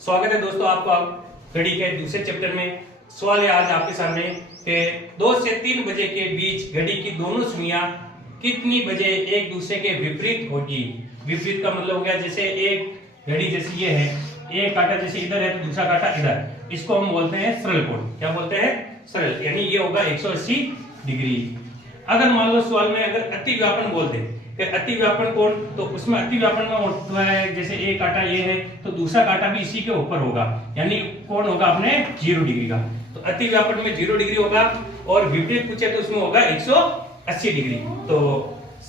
स्वागत है दोस्तों आपका घड़ी के दूसरे चैप्टर में। सवाल है आज आपके सामने कि 2 से 3 बजे के बीच घड़ी की दोनों सुइयां कितनी बजे एक दूसरे के विपरीत होगी। विपरीत का मतलब हो गया जैसे एक घड़ी जैसे ये है, एक कांटा जैसे इधर है तो दूसरा कांटा इधर, इसको हम बोलते हैं सरल कोण। क्या बोलते हैं? सरल, यानी ये होगा 180 डिग्री। अगर मान लो सवाल में अगर अति व्यापन बोल दे अति व्यापन कोण, तो उसमें अति व्यापन में होता है जैसे एक कांटा ये है तो दूसरा कांटा भी इसी के ऊपर होगा, यानी कोण होगा अपने 0 डिग्री का। तो अति व्यापन में 0 डिग्री होगा और विपरीत पूछे तो उसमें होगा 180 डिग्री। तो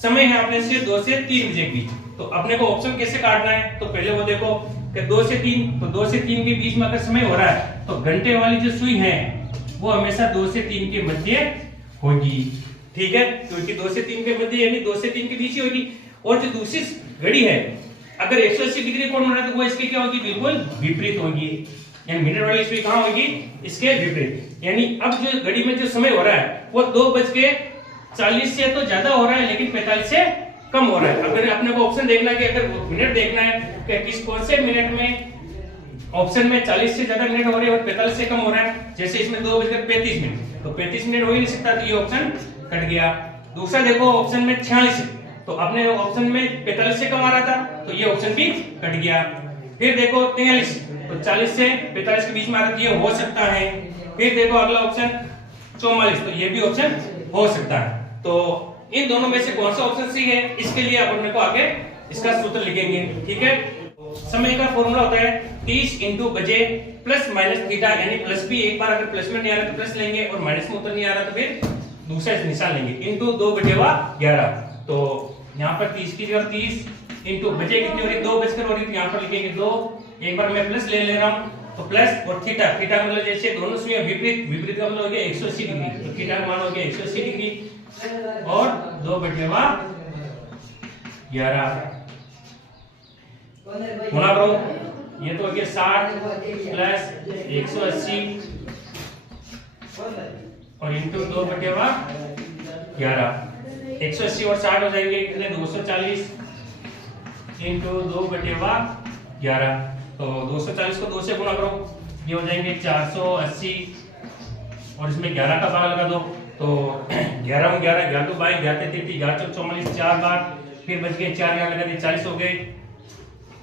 समय है अपने से 2 से 3 बजे के बीच। तो अपने को ऑप्शन कैसे काटना है, तो पहले वो देखो कि 2 से 3, तो 2 से 3 के बीच में अगर समय हो रहा है तो घंटे वाली जो सुई है वो हमेशा 2 से 3 के मध्य होगी। ठीक है, क्योंकि 2 से 3 के मध्य यानी 2 से 3 के बीच ही होगी। और जो दूसरी घड़ी है अगर 180 डिग्री कोण हो रहा है तो वो इसके क्या होगी, बिल्कुल विपरीत होगी। यानी मिनट वाली सुई कहां होगी, इसके विपरीत। यानी अब जो घड़ी में जो समय हो रहा है वो 2:40 से तो ज्यादा हो रहा है लेकिन 45 से कम हो रहा है। अगर अपने को ऑप्शन देखना है कि अगर मिनट देखना है कि किस कौन से मिनट में ऑप्शन में 40 से ज्यादा मिनट हो रहे हैं और 45 से कम हो रहा है, जैसे इसमें 2:35 मिनट, तो 35 मिनट हो ही नहीं सकता, तो ये ऑप्शन कट गया। दूसरा देखो ऑप्शन में 46, तो अपने ऑप्शन में 45 से कम आ रहा था तो ये ऑप्शन भी कट गया। फिर देखो 43, तो 40 से 45 के बीच में आ रहा, ये हो सकता है। फिर देखो अगला ऑप्शन 44, तो ये भी ऑप्शन हो सकता है। तो इन दोनों में से कौन सा ऑप्शन सही है, इसके लिए अपने को आगे इसका सूत्र लिखेंगे। ठीक है, समय का फॉर्मूला होता है 30 इंटू बजे प्लस माइनस थीटा, यानी प्लस भी एक बार अगर प्लस में नहीं आ रहा तो प्लस लेंगे और माइनस में उत्तर नहीं आ रहा तो फिर दूसरा निशान लेंगे, इंटू 2/11। तो यहाँ पर 30 की जगह 30 इंटू बजे कितनी हो रही, 2 बजकर हो रही, तो यहाँ पर लिखेंगे 2, एक बार मैं प्लस ले रहा हूँ तो प्लस और थीटा, थीटा मतलब जैसे दोनों सुइयां विपरीत, विपरीत का मतलब हो गया 180 डिग्री, तो थीटा का मान हो गया 180 डिग्री और 2/11 गुणा करो, ये तो हो गया 60 प्लस 180 और इंटू 2/11, 180 और 60 हो जाएंगे कितने, 240 इंटू 2/11। तो 240 को 2 से गुणा करो, ये हो जाएंगे 480 और इसमें 11 का बार लगा दो, तो 11 में 11, 11 तो 22, 11 33, 11 चौक 44, 4 बार, फिर बच गए 4 यहाँ लगा दिए, 40 हो गए।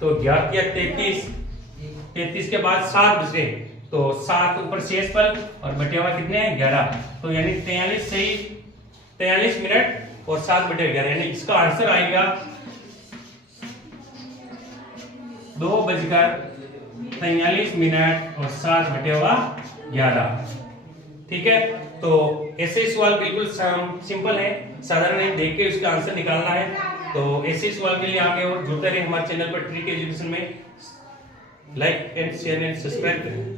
तो 11 किया 33, 33 के बाद 7 बच गए, तो 7 ऊपर शेष पल और बटेवा कितने हैं 11, तो यानी 43 सही 43 मिनट और 7/11, यानी इसका आंसर आएगा 2:43 मिनट और 7/11। ठीक है, तो ऐसे सवाल बिल्कुल सिंपल है, साधारण है, देख के उसका आंसर निकालना है। तो ऐसे सवाल के लिए आगे और जुड़ते रहे हमारे चैनल पर ट्रिक एजुकेशन में। Like and share and subscribe करें।